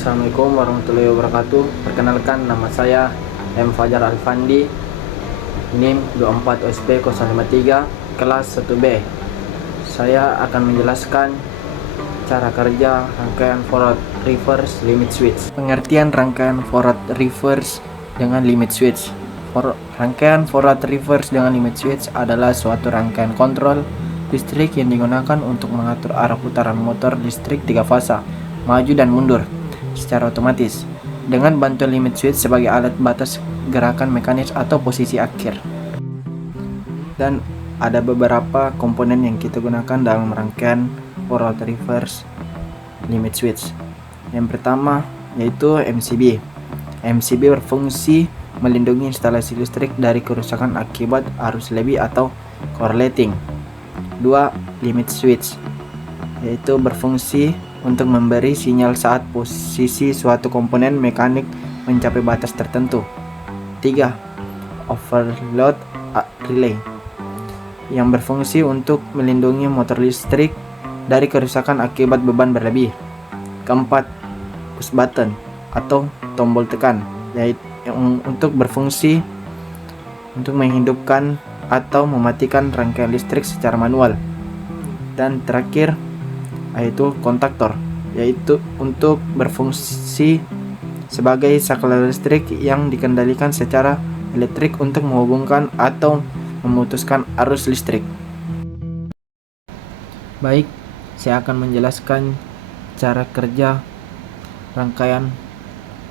Assalamualaikum warahmatullahi wabarakatuh. Perkenalkan, nama saya M. Fajar Alfandi, NIM 24 OSP 053, kelas 1B. Saya akan menjelaskan cara kerja rangkaian forward reverse limit switch. Pengertian rangkaian forward reverse dengan limit switch. Rangkaian forward reverse dengan limit switch adalah suatu rangkaian kontrol listrik yang digunakan untuk mengatur arah putaran motor listrik 3 fasa, maju dan mundur, secara otomatis dengan bantuan limit switch sebagai alat batas gerakan mekanis atau posisi akhir. Dan ada beberapa komponen yang kita gunakan dalam rangkaian forward reverse limit switch. Yang pertama yaitu MCB. MCB berfungsi melindungi instalasi listrik dari kerusakan akibat arus lebih atau correlating. 2. Limit switch, yaitu berfungsi untuk memberi sinyal saat posisi suatu komponen mekanik mencapai batas tertentu. 3. Overload relay, yang berfungsi untuk melindungi motor listrik dari kerusakan akibat beban berlebih. 4. Push button atau tombol tekan, yaitu untuk berfungsi untuk menghidupkan atau mematikan rangkaian listrik secara manual. Dan terakhir yaitu kontaktor, yaitu untuk berfungsi sebagai saklar listrik yang dikendalikan secara elektrik untuk menghubungkan atau memutuskan arus listrik. Baik, saya akan menjelaskan cara kerja rangkaian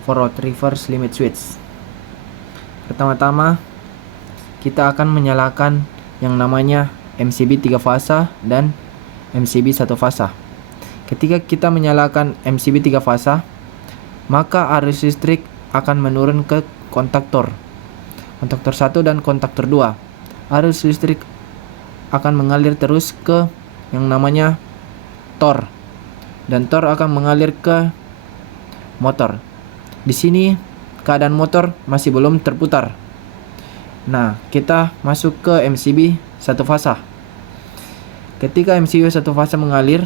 forward reverse limit switch. Pertama-tama, kita akan menyalakan yang namanya MCB 3 fasa dan MCB 1 fasa. Ketika kita menyalakan MCB 3 fasa, maka arus listrik akan menurun ke kontaktor 1 dan kontaktor 2. Arus listrik akan mengalir terus ke yang namanya tor, dan tor akan mengalir ke motor. Di sini keadaan motor masih belum terputar. Nah, kita masuk ke MCB 1 fasa. Ketika MCB 1 fasa mengalir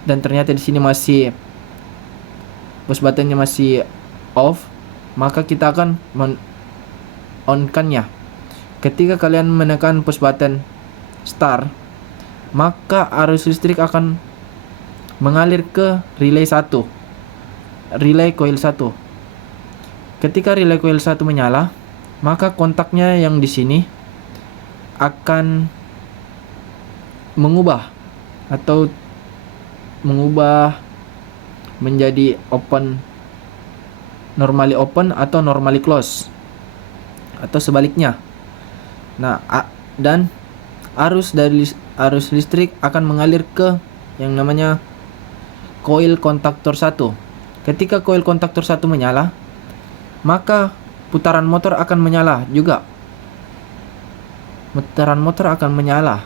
dan ternyata di sini masih push buttonnya masih off, maka kita akan on-kannya. Ketika kalian menekan push button start, maka arus listrik akan mengalir ke relay 1, relay coil 1. Ketika relay coil 1 menyala, maka kontaknya yang di sini akan mengubah menjadi normally open atau normally close, atau sebaliknya. Nah, dan arus listrik akan mengalir ke yang namanya coil kontaktor 1. Ketika coil kontaktor 1 menyala, maka putaran motor akan menyala juga. Putaran motor akan menyala,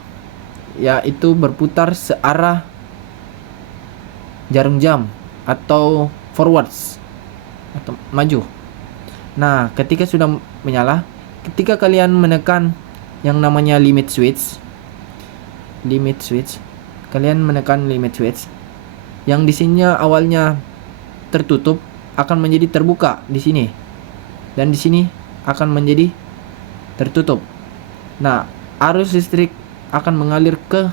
yaitu berputar searah jarum jam atau forwards atau maju. Nah, ketika sudah menyala, ketika kalian menekan yang namanya limit switch, kalian menekan limit switch yang di sini awalnya tertutup akan menjadi terbuka di sini, dan di sini akan menjadi tertutup. Nah, arus listrik akan mengalir ke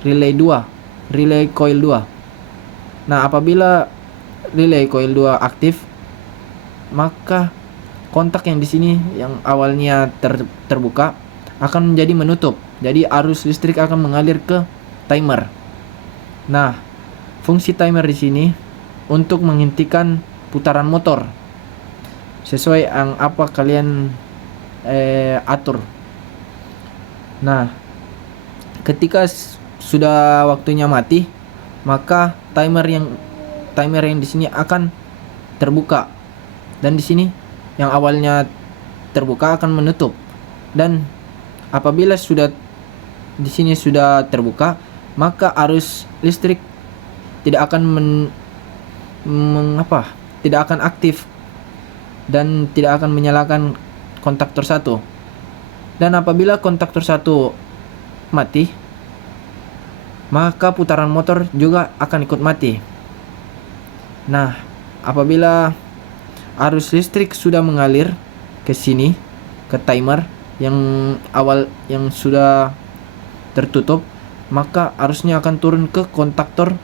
relay 2, relay coil 2. Nah, apabila relay coil 2 aktif, maka kontak yang di sini yang awalnya terbuka akan menjadi menutup. Jadi arus listrik akan mengalir ke timer. Nah, fungsi timer di sini untuk menghentikan putaran motor sesuai yang apa kalian atur. Nah, ketika sudah waktunya mati, maka timer yang di sini akan terbuka, dan di sini yang awalnya terbuka akan menutup. Dan apabila sudah di sini sudah terbuka, maka arus listrik tidak akan tidak akan aktif dan tidak akan menyalakan kontaktor 1. Dan apabila kontaktor 1 mati, maka putaran motor juga akan ikut mati. Nah, apabila arus listrik sudah mengalir ke sini, ke timer yang awal yang sudah tertutup, maka arusnya akan turun ke kontaktor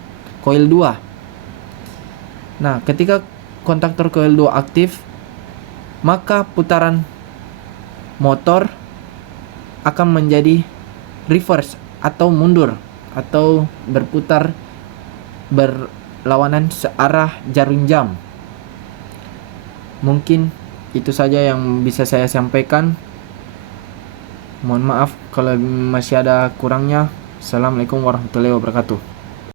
coil 2. Nah, ketika kontaktor coil 2 aktif, maka putaran motor akan menjadi reverse atau mundur atau berputar berlawanan searah jarum jam. Mungkin itu saja yang bisa saya sampaikan. Mohon maaf kalau masih ada kurangnya. Assalamualaikum warahmatullahi wabarakatuh.